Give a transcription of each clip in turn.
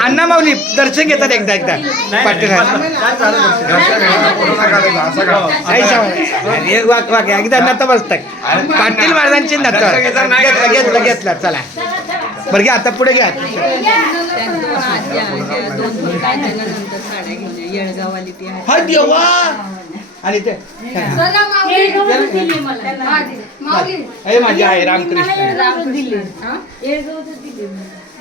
अण्णा माऊली दर्शन घेतात एकदा एकदा पाटील. हे वाक वाक एकदा नत बसतात पाटील महाराजांची नत घेतला घेतला घेतला चला बरं घ्या आता पुढे घ्या हा देवा आणि ते हे माझी आहे रामकृष्ण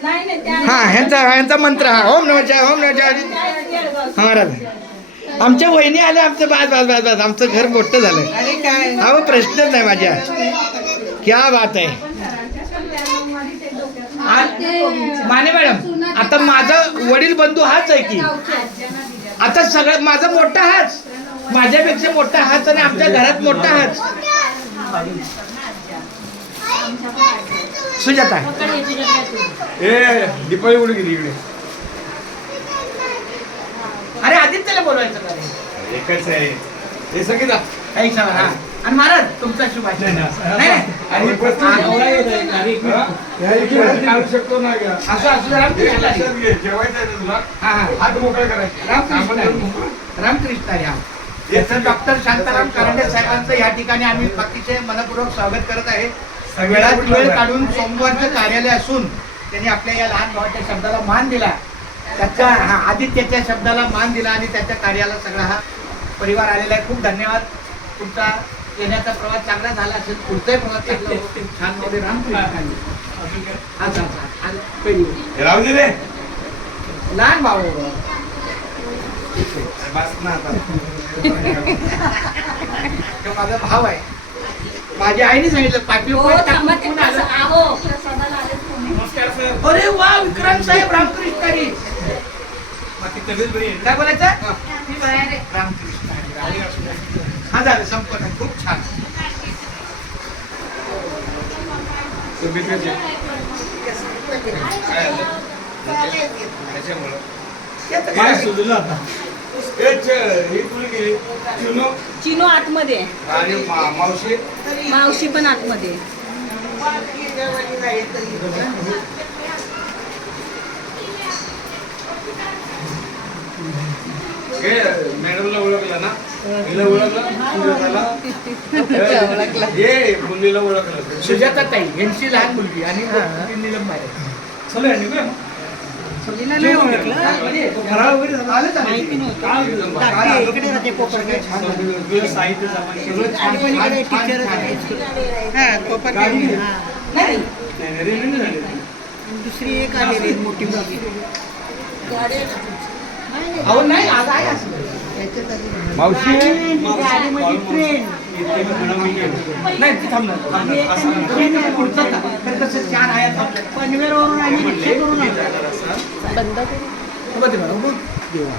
हा ह्यांचा ह्यांचा मंत्र हा. ओम नमः ओम नमः हा महाराज. आमच्या वहिनी आल्या आमचं बास बास बास बास. आमचं घर मोठं झालं हा मग प्रश्नच नाही माझ्या. क्या बात आहे. माने मॅडम आता माझं वडील बंधू हाच आहे की? आता सगळं माझा मोठा हाच. माझ्यापेक्षा मोठा हाच आणि आमच्या घरात मोठा हाच. सुजाता. ए दीपावली कुठे गेली इकडे अरे आदित्यला बोलवायचं का रे? एकच आहे. हे सगळे जा काही सांगा हा. आणि महाराज तुमचा शुभाशय नाही नाही. आणि वस्तू- हा? ह्या इकडे काढू शकतो ना का? असं असं रामकृष्ण हरी. लक्षात घे, जेवायचं आहे ना तुला? हा हा. हात मोकळे करायचे. रामकृष्ण हरी. रामकृष्ण हरी, हा. याचं डॉक्टर शांताराम कारंडे साहेबांचं या ठिकाणी आम्ही अतिशय मनपूर्वक स्वागत करत आहे. वेळात वेळ काढून सोमवारचं कार्यालय असून त्यांनी आपल्या या लहान भावाच्या शब्दाला मान दिला. त्याच्या हा आदित्यच्या शब्दाला मान दिला आणि त्याच्या कार्याला सगळा हा परिवार आलेला आहे. खूप धन्यवाद. तुमचा येण्याचा प्रवास चांगला झाला असेल. पुढचाही प्रवास चांगला. खूप छानमध्ये. हे. राहू दे रे. लहान भाऊ. माझा भाव आहे. माझ्या आईने सांगितलं पाठी हो, नमस्कार सर. अरे वा विक्रांत साहेब रामकृष्ण काय बोलायचं? रामकृष्ण. हा झालं संपन्न. खूप छान. आहे? काय आता. चुनो चिनो आतमध्ये आहे. आणि मा- मावशी मावशी पण आतमध्ये आहे. हे मॅडमला ओळखलं ना हिला ओळखलं हे मुलीला ओळखलं सुजाता ताई यांची लहान मुलगी आणि नीलम आहे. चला? दुसरी एक आलेली मोठी मुलगी. मावशी? नाही ती थांबणार. पुढचं. पनवेलवरून आणि रिक्षेवरून आलो. उभं ते बरं, उभं. देवा.